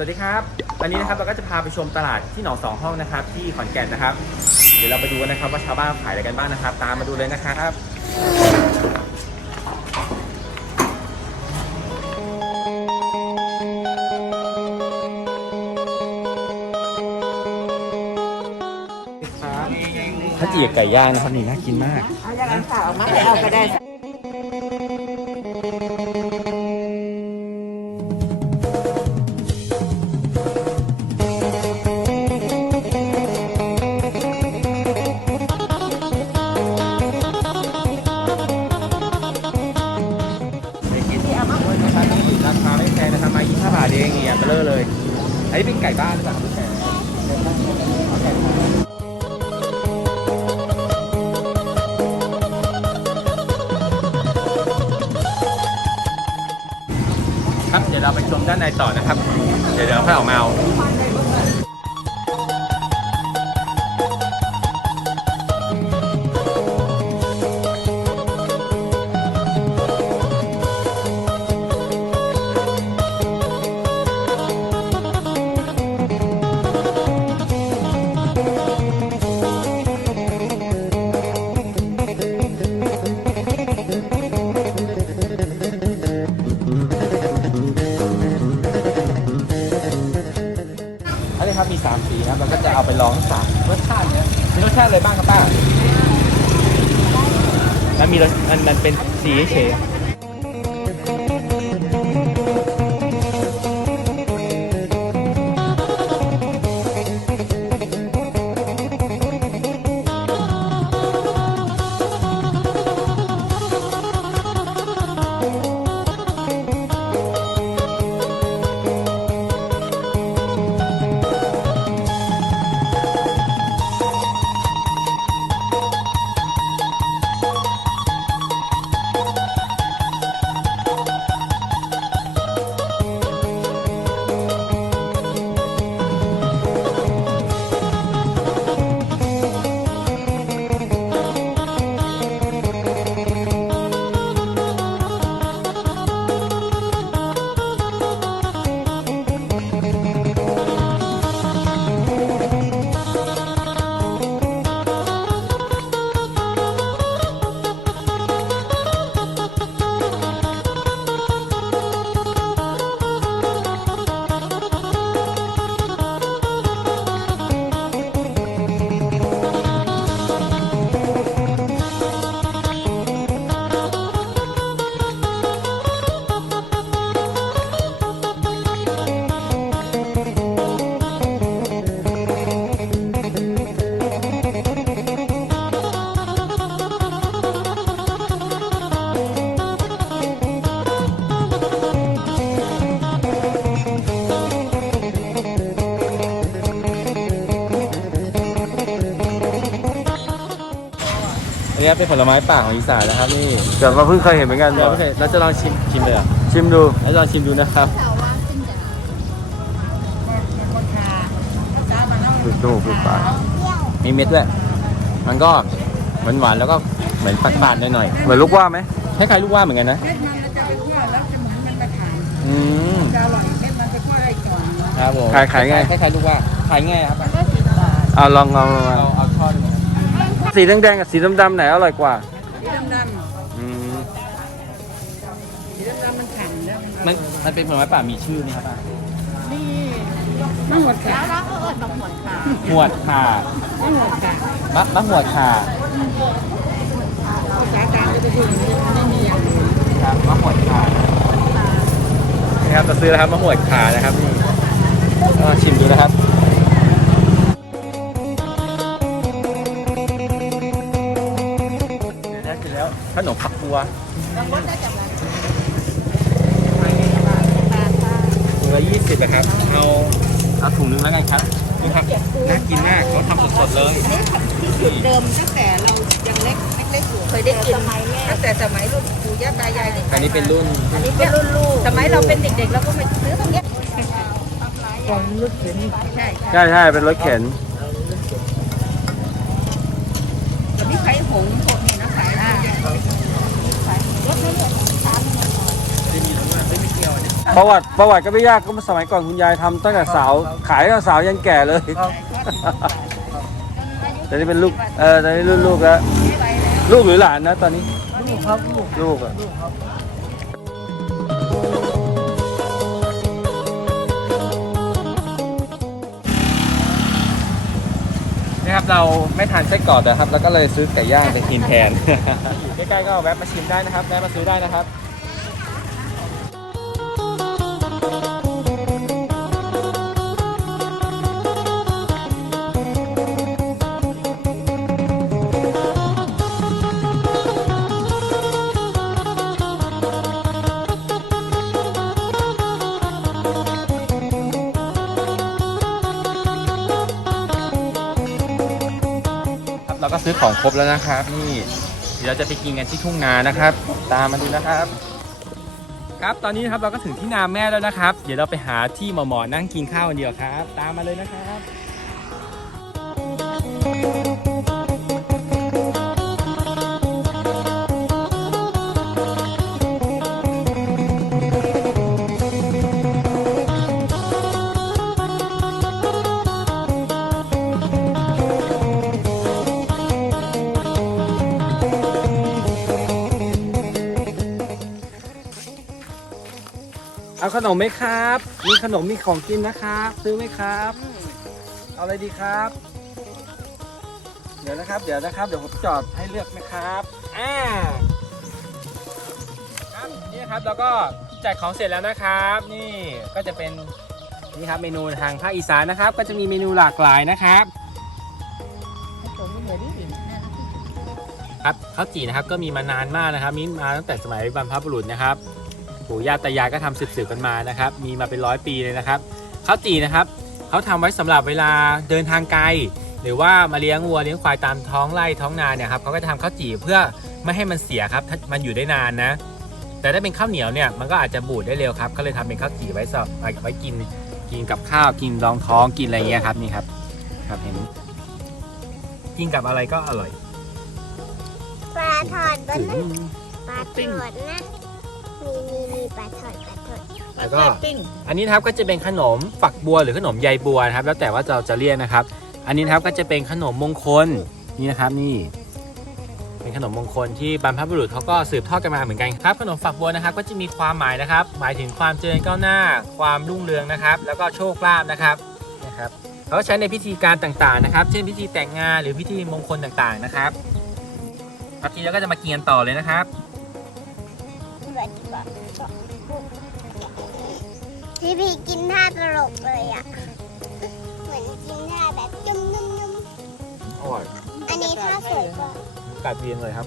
วัสดีครับ วันนี้นะครับเราก็จะพาไปชมตลาดที่หนองสองห้องนะครับ ที่ขอนแก่นนะครับ เดี๋ยวเราไปดูกันนะครับว่าชาวบ้านขายอะไรกันบ้างนะครับ ตามมาดูเลยนะครับข้าวจี่กับไก่ย่างนะครับนี่น่ากินมาก เอาอย่างนั้นค่ะเอามาให้เอาก็ได้ ดี๋ยวเราไปชมด้านในต่อนะครับ เดี๋ยวเดี๋ยวค่อยออกมาเอา มีรสมันมันเป็นสีเฉย เป็นผลไม้ป่าของอีสานนะครับนี่แต่ว่าเพิ่งเคยเห็นเหมือนกันเราไม่เคยเราจะลองชิมชิมเลยเหรอะชิมดู แล้วลองชิมดูนะครับปิดดูปิดปากมีเม็ดด้วย มันก็หวานหวานๆแล้วก็เหมือนปัดๆหน่อยเหมือนลูกว่าไหมๆคล้ายๆลูกว่าเหมือนกันนะเม็ดมันมันจะไปคั่วแล้วจะเหมือนมันไปขายอืมจะอร่อยเม็ดมันไปคั่วได้ก่อนเนาะครับผมขายขายไงคล้ายๆลูกว่าขายไงครับก็สิบบาทเอาลองลองลองเอา สีแดงๆกับสีดำๆไหนอร่อยกว่าสีดำอืมๆสีดำๆมันแข็งแล้วมันมันเป็นผลไม้ป่ามีชื่อนี่ครับป้านี่มะหวดขาหวดข่ามะหวดขามะมะหวดข่าภาษากลางจะพูดอย่างนี้ไม่มีอย่างอื่นครับมะหวดข่านี่ครับจะซื้อแล้วครับมะหวดข่านะครับนี่ก็ชิมดูนะครับ ขนมผักบัวถุงละยี่สิบนะครับ เอาเอาถุงนึงแล้วกันครับดูครับน่ากินมากเขาทำสดๆเลย ที่จุดเดิมตั้งแต่เรายังเล็กเล็กๆอยู่เคยได้กินตั้งแต่สมัยรุ่นปู่ย่าตายายอันนี้เป็นรุ่น อันนี้เป็นรุ่นลูกสมัยเราเป็นเด็กๆเราก็มาซื้อตรงเนี้ยก่อนรถเข็นใช่ใช่ใช่เป็นรถเข็น แต่นี่ใครหงส์พวกนี้นะขายได้รถไม่เหมือนร้าน ไม่มีน้ำมันไม่มีเกลียวเนี่ย ประวัติประวัติก็ไม่ยากก็สมัยก่อนคุณยายทำตั้งแต่สาวขายตั้งแต่สาวยันแก่เลยครับตอนนี้เป็นลูกเออตอนนี้รุ่นลูกแล้วลูกหรือหลานนะตอนนี้ลูกครับลูกลูกอะลูกครับนี่ครับเราไม่ทานไส้กรอกนะครับ แล้วก็เลยซื้อไก่ย่างไปกินแทนอยู่ ใกล้ๆก็แวะมาชิมได้นะครับแวะมาซื้อได้นะครับครับเราก็ซื้อของครบแล้วนะครับ นี่ เดี๋ยวเราจะไปกินกันที่ทุ่งนานะครับ ตามมาดูนะครับ ครับตอนนี้นะครับเราก็ถึงที่นาแม่แล้วนะครับ เดี๋ยวเราไปหาที่หมอๆนั่งกินข้าวกันเดียวครับ ตามมาเลยนะครับ นมไหมครับ มีขนมมีของกินนะครับ ซื้อไหมครับ เอาอะไรดีครับ เดี๋ยวนะครับ เดี๋ยวนะครับ เดี๋ยวผมจอดให้เลือกนะครับอ่าครับนี่ครับเราก็จัดของเสร็จแล้วนะครับ นี่ก็จะเป็นนี่ครับเมนูทางภาคอีสานนะครับ ก็จะมีเมนูหลากหลายนะครับครับข้าวจี่นะครับก็มีมานานมากนะครับ มีมาตั้งแต่สมัยบรรพบุรุษนะครับ ปู่ย่าตายายก็ทำสืบๆกันมานะครับ มีมาเป็นร้อยปีเลยนะครับข้าวจี่นะครับเขาทำไว้สำหรับเวลาเดินทางไกล หรือว่ามาเลี้ยงวัวเลี้ยงควายตามท้องไร่ท้องนาเนี่ยครับเขาก็จะทำข้าวจี่เพื่อไม่ให้มันเสียครับถ้ามันอยู่ได้นานนะแต่ถ้าเป็นข้าวเหนียวเนี่ยมันก็อาจจะบูดได้เร็วครับก็เลยทำเป็นข้าวจี่ไว้สอบไว้กินกินกับข้าวกินรองท้องกินอะไรเงี้ยครับนี่ครับครับเห็นกินกับอะไรก็อร่อยปลาทอดบนปลาทอดนะ มีมีมีปลาทอดปลาทอดแล้วก็ปิ้งอันนี้นะครับก็จะเป็นขนมฝักบัวหรือขนมใยบัวนะครับ แล้วแต่ว่าเราจะเรียกนะครับ อันนี้นะครับก็จะเป็นขนมมงคลนี่นะครับนี่ เป็นขนมมงคลที่บรรพบุรุษเขาก็สืบทอดกันมาเหมือนกันครับ ขนมฝักบัวนะครับ ก็จะมีความหมายนะครับ หมายถึงความเจริญก้าวหน้า ความรุ่งเรืองนะครับ แล้วก็โชคลาภนะครับนะครับเขาใช้ในพิธีการต่างๆนะครับ เช่นพิธีแต่งงานหรือพิธีมงคลต่างๆนะครับครับทีนี้เราก็จะมากินกันต่อเลยนะครับ พี่พี่กินท่าตลกเลยอะ เหมือนกินท่าแบบจุ่มนุ่มนุ่มอร่อยอันนี้ท่าสวยกว่ากัดเรียนเลยครับ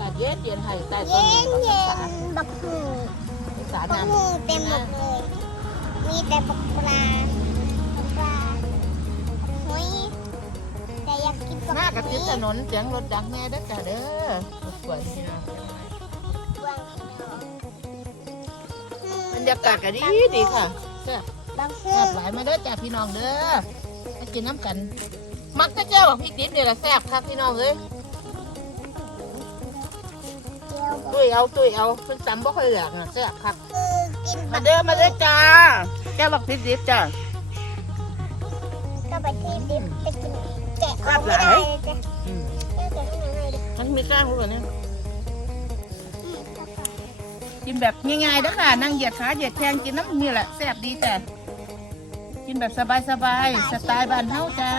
ตัดเย็นเย็นให้ใต้ต้นเย็นมะเย็ขามนบักหูสารบักน้ำหูเต็มหมดเลย มีแต่บักปลาบักปลาหุยแต่อยากกินบักมากกับหุติยดถนนเสียงรถดังแน่เด้อจ้ะเด้อสวยพี่น้อง รรยากาศก็ดีดีค่ะแซ่บบักหูแซ่บหลายมาเด้อจ้ะพี่น้องเด้อมากินน้ำกัน มักจะเจ้าบอกพี่ติ๊บเนี่ยละแซ่บครับพี่น้องเอ้ยเจียวบักตุ้ยเอาตุ้ยเอาเพิ่นจำบ่ค่อยเหลืองน่ะแซ่บครับคือกินมาบักเด้อมาเด้อจ้าแก้วบักพริกดิบจ้ะก็ไปที่ดิบไปกินแกะออกไม่ได้เลยจ้ะอืมแกะให้หน่อยดิมันมีกล้างรู้ป่ะเนี่ยอืมก็ไป กินแบบง่ายๆเด้อค่ะ นั่งเหยียดขาเหยียดแข้งกินน้ำนี่แหละแซ่บดีจ้ะกินแบบสบายๆสไตล์บ้านเฮาจ้า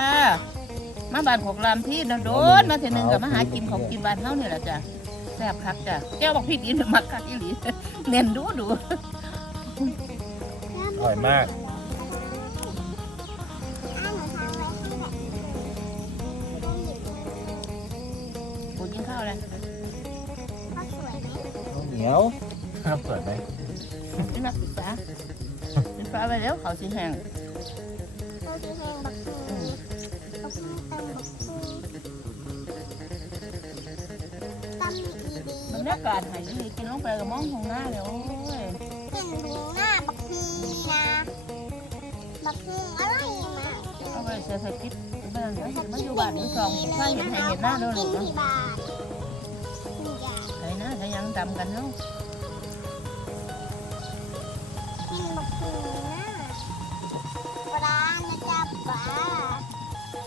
มาบ้านของรามที่นโดนมาเทอนึงกับมาหากินของกินบ้านเฮานี่แหละจ้ะแซ่บคักจ้ะแก้วบักพริกดิบมักคักอีหลีเน้นดูดูอร่อยมากอ้าวหนูทำไว้ให้แบบนี้ไม่ต้องหยิบปูกินข้าวเลยข้าวสวยไหมเหนียว ครับสวยไหมนี่นักศึกษาเป็นฟ้าไปแล้วเขาสิแห้งข้าวที่แห้งบักฮูบักฮูตำบักฮูตำอีดีบรรยากาศหายดีกินลงไปก็มองหงหน้าเลยโอ้ยเห็นหูหน้าบักฮูนะบักฮูอร่อยมากเอาไปเศรษฐกิจบ้านแล้วมาอยู่บ้านนี่สองใช่เห็นให้เห็นหน้าเด้อกิลูนกเนาะที่บ้านคุณยายใช่นะถ้ายังดำกันเนาะ ปลานะจ๊ะปลา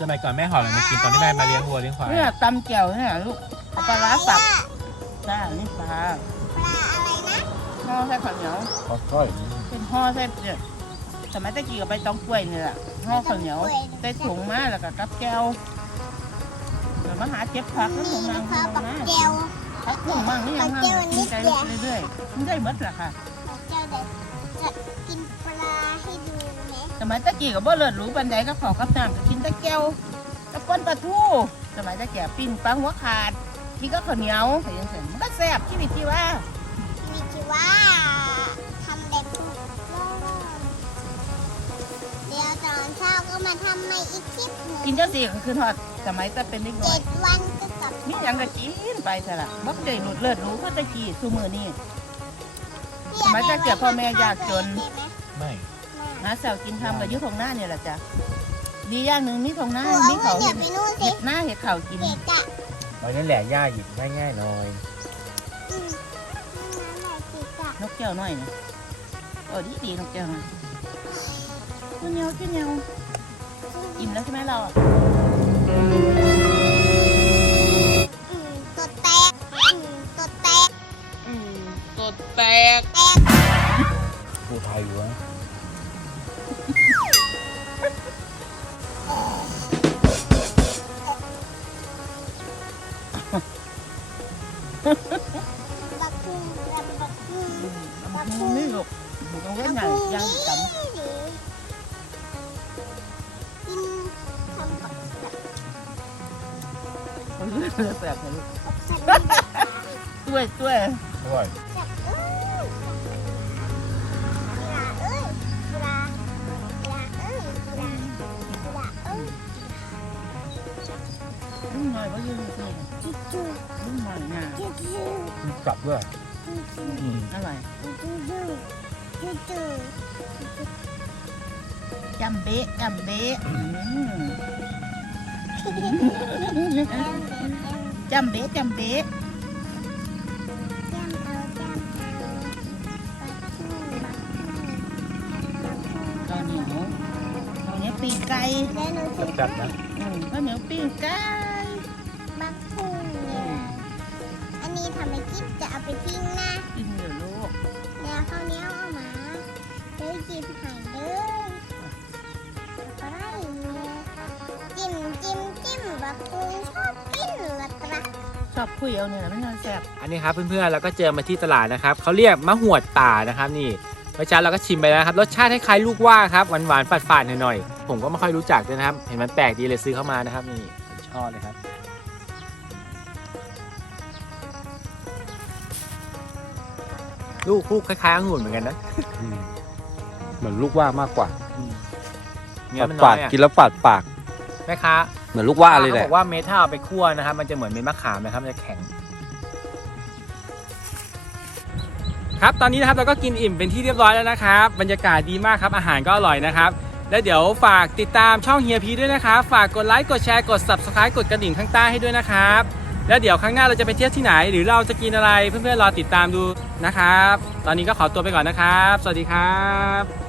สมัยก่อนแม่ห่ออะไรมากินตอนที่แม่มาเลี้ยงวัวเลี้ยงควายเนี่ยตำแจ่วเนี่ยลูกเอาปลาร้าสับจ้านี่ปลาปลาอะไรนะห่อใส่ข้าวเหนียวขอก้อยเป็นห่อใส่เนี่ยสมัยตะกี้ก็ไปต้องกล้วยนี่แหละห่อข้าวเหนียวใส่ถุงมาแล้วก็กับแก้วแล้วมาหาเจ็บผักแล้วมีถุงนะนางคะถุงบักมาเจลผักบุ้งมั่งนี่ยังมั่งกินใจเรื่อยๆมันได้หมดแหละค่ะ กินปลาให้ดูไหมสมัยตะกี้ก็บ่เลิศหรูปันใดก็ขอกับน้ำก็กินแตะแก้วตะก้นปลาทูสมัยตะแก่ปิ้งปลาหัวขาดกินก็ข้าวเหนียวแต่ยังเสร็จมันก็แซ่บชีวิตที่ว่ามีที่ว่าทำเด็กทุกโลกเดี๋ยวตอนเช้าก็มาทำใหม่อีกคลิปหนึ่งกินจังสี่ก็คือทอดสมัยตะเป็นเด็กน้อเจ็ยดวันก็กลับมีหยังก็กินไปซะละบ่ได้หลุดเลิศหรูก็ตะกี้ซุมื้อนี้สมัยแต่เกิดพ่อแม่ยากจน ไม่หาเสากินทำกับยุทงหน้าเนี่ยแหละจ้ะดีอย่างหนึ่งมีทงหน้าเอามีเงิเขานอเห็ย่าดไปนู่นสิเห็ดหน้าเห็ดเขากินเด็กอะวันนี้แหละย่าหยิบง่ายๆหน่อยอืมน้ำแบบติดอะนกแก้วน้อยนะโอ้ดีดีนกแก้วน้อยกินเหนียวกินเหนียวอิ่มแล้วใช่ไหมเราอะอืมตัวแตกอืมตัวแตกอืมตดแตก แตกผู้ไทยวะบักคุ ลูกหน่อยก็ยืนเลยจุ๊จุ๊ลูกหน่อยน่ะจุ๊จุ๊กลับด้วย บ๊ะจำเบ๊ะอืมจำเด็กจำจำเบ๊ะจำเบ๊ะจำเอาจำเอาบักคุงบักคุงบักคุงข้าวเหนียวข้าวเหนียวปีกไก่แล้วหนูจะจัดๆนะอืมข้าวเหนียวปิ้งไก่บักคุงเนี่ยอันนี้ทำไมกิ๊บจะเอาไปทิ้งนะกินเดี๋ยวลูกเดี๋ยวข้าวเหนียวเอามาเดี๋ยวจีบหายเด้ออะไรเนี่ยจิ้มจิ้มจิ้มบักคุงชอบกินละตระชอบคุยเอาเนี่ยแหละไม่น่าแซ่บอันนี้ครับเพื่อนๆเราก็เจอมาที่ตลาดนะครับเขาเรียกมะหวดป่านะครับนี่เมื่อเช้าเราก็ชิมไปแล้วนะครับรสชาติคล้ายๆลูกว่าครับหวานๆฝาดๆหน่อยๆผมก็ไม่ค่อยรู้จักด้วยนะครับ เห็นมันแปลกดีเลยซื้อเข้ามานะครับนี่ผมชอบเลยครับ ลูกลูกคล้ายๆองุ่นเหมือนกันนะเหมือนลูกว่ามากกว่าเนื้อมันน้ฝาอดยอะๆกินแล้วฝาดปาก แม่ค้าเหมือนลูกว่าเลยแหเขาละบอกว่าเมทัลเอาไปคั่วนะครับมันจะเหมือนเม็ดมะขามนะครับมันจะแข็ง ครับ ตอนนี้นะครับเราก็กินอิ่มเป็นที่เรียบร้อยแล้วนะครับ บรรยากาศดีมากครับ อาหารก็อร่อยนะครับ แล้วเดี๋ยวฝากติดตามช่องเฮียพีด้วยนะครับ ฝากกดไลค์ กดแชร์ กด subscribe กดกระดิ่งข้างใต้ให้ด้วยนะครับ แล้วเดี๋ยวครั้งหน้าเราจะไปเที่ยวที่ไหน หรือเราจะกินอะไรเพื่อนๆรอติดตามดูนะครับ ตอนนี้ก็ขอตัวไปก่อนนะครับ สวัสดีครับ